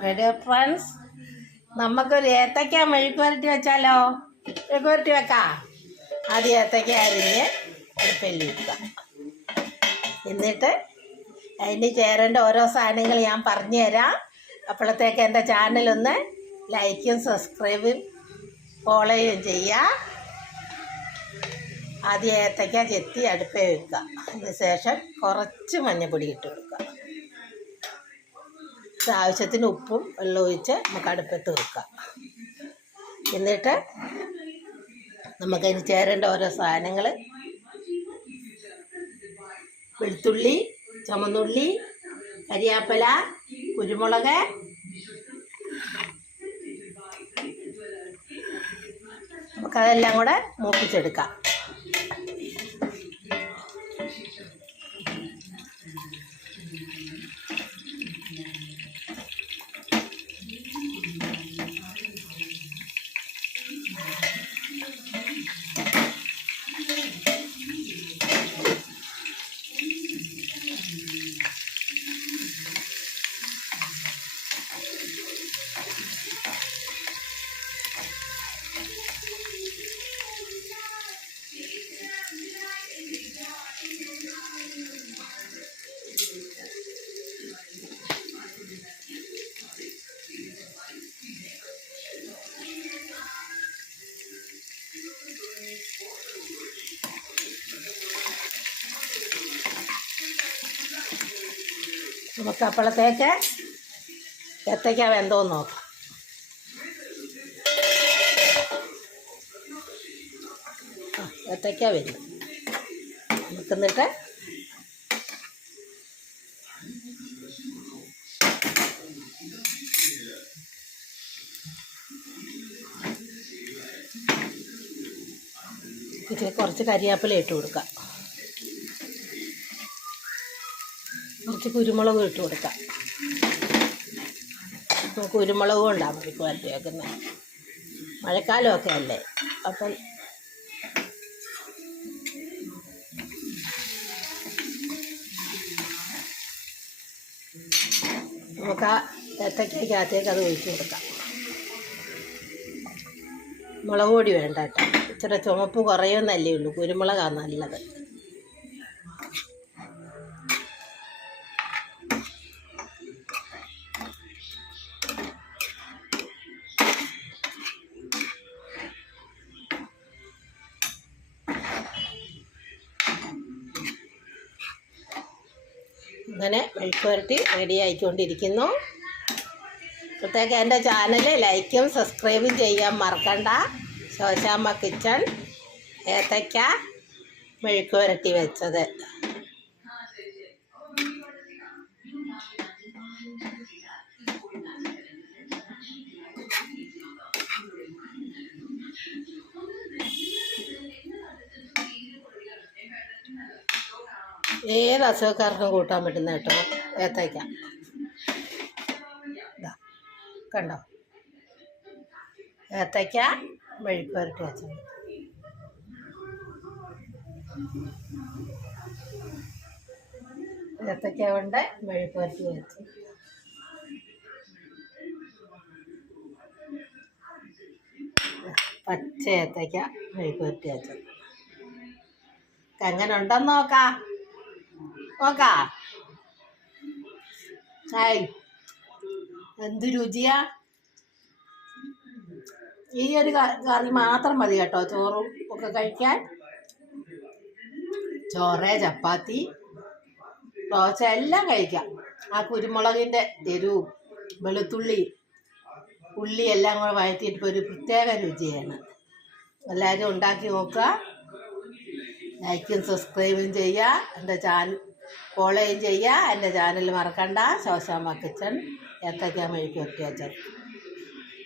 My dear friends, നമുക്കൊരു ഏത്തയ്ക്ക മെഴുക്ക് പുരട്ടി വെച്ചാലോ? മെഴുക്ക് പുരട്ടി വെക്കാം. ആദ്യം ഏത്തയ്ക്ക അരിഞ്ഞ് അടുപ്പിൽ വെക്കുക. എന്നിട്ട് അതിന് ചേരേണ്ട ഓരോ സാധനങ്ങൾ ഞാൻ പറഞ്ഞു തരാം. അപ്പോഴത്തേക്ക് എൻ്റെ ചാനലൊന്ന് ലൈക്കും സബ്സ്ക്രൈബും ഫോളോയും ചെയ്യുക. ആദ്യം ഏത്തയ്ക്ക ചെത്തി അടുപ്പിൽ വെക്കുക. അതിന് ശേഷം കുറച്ച് മഞ്ഞൾപ്പൊടി ഇട്ട് കൊടുക്കുക. ആവശ്യത്തിന് ഉപ്പും വെള്ളം ഒഴിച്ച് നമുക്ക് അടുപ്പത്ത് വെക്കാം. എന്നിട്ട് നമുക്കതിന് ചേരേണ്ട ഓരോ സാധനങ്ങൾ: വെളുത്തുള്ളി, ചുമന്നുള്ളി, കരിയാപ്പില, കുരുമുളക്, നമുക്കതെല്ലാം കൂടെ മൂപ്പിച്ചെടുക്കാം. നമുക്ക് അപ്പോഴത്തേക്ക് ഏത്തയ്ക്ക വെന്തോന്ന് നോക്കാം. ഏത്തയ്ക്ക വെന്തു. നമുക്കെന്നിട്ട് ഇതിൽ കുറച്ച് കരിയാപ്പില ഇട്ട് കൊടുക്കാം. കുറച്ച് കുരുമുളകും ഇട്ട് കൊടുക്കാം. കുരുമുളകും ഉണ്ടാകും മെഴുക്ക് പുരട്ടി വെക്കുന്നത്. മഴക്കാലമൊക്കെ അല്ലേ, അപ്പം നമുക്ക് ആ ഏത്തയ്ക്കകത്തേക്ക് അത് ഒഴിച്ച് കൊടുക്കാം. മുളക് പൊടി വേണ്ട കേട്ടോ, ഇച്ചിരി ചുമപ്പ് കുറയുമെന്നല്ലേ ഉള്ളൂ. കുരുമുളകാണ് നല്ലത്. അങ്ങനെ മെഴുക്ക് പുരട്ടി റെഡി ആയിക്കൊണ്ടിരിക്കുന്നു. അപ്പോഴത്തേക്ക് എൻ്റെ ചാനൽ ലൈക്കും സബ്സ്ക്രൈബും ചെയ്യാൻ മറക്കണ്ട. ശോശാമ്മ കിച്ചൺ ഏത്തയ്ക്ക മെഴുക്ക് പുരട്ടി വെച്ചത്. ഏത് അസുഖക്കാർക്കും കൂട്ടാൻ പറ്റുന്ന കേട്ടോ ഏത്തയ്ക്ക. ഇതാ കണ്ടോ, ഏത്തയ്ക്ക മെഴുക്ക് പുരട്ടി വെച്ചത്. ഏത്തയ്ക്ക കൊണ്ട് മെഴുക്ക് പുരട്ടി വെച്ചു. പച്ച ഏത്തയ്ക്ക മെഴുക്ക് പുരട്ടി വെച്ചത്. എങ്ങനെ ഉണ്ടെന്ന് നോക്കാം. എന്ത് രുചിയാ! ഈ ഒരു കറി മാത്രം മതി കേട്ടോ ചോറും ഒക്കെ കഴിക്കാൻ. ചോറ്, ചപ്പാത്തി, ദോശ എല്ലാം കഴിക്കാം. ആ കുരുമുളകിൻ്റെ എരിവും വെളുത്തുള്ളി ഉള്ളി എല്ലാം കൂടെ വഴറ്റിയിട്ട് ഒരു പ്രത്യേക രുചിയാണ്. എല്ലാവരും ഉണ്ടാക്കി നോക്കുക. ലൈക്കും സബ്സ്ക്രൈബും ചെയ്യുക. എൻ്റെ ചാനൽ ഫോളോയും ചെയ്യുക. എൻ്റെ ചാനൽ മറക്കണ്ട. ശോശാമ്മ കിച്ചൺ ഏത്തയ്ക്ക മെഴുക്ക് പുരട്ടി വെച്ചത്.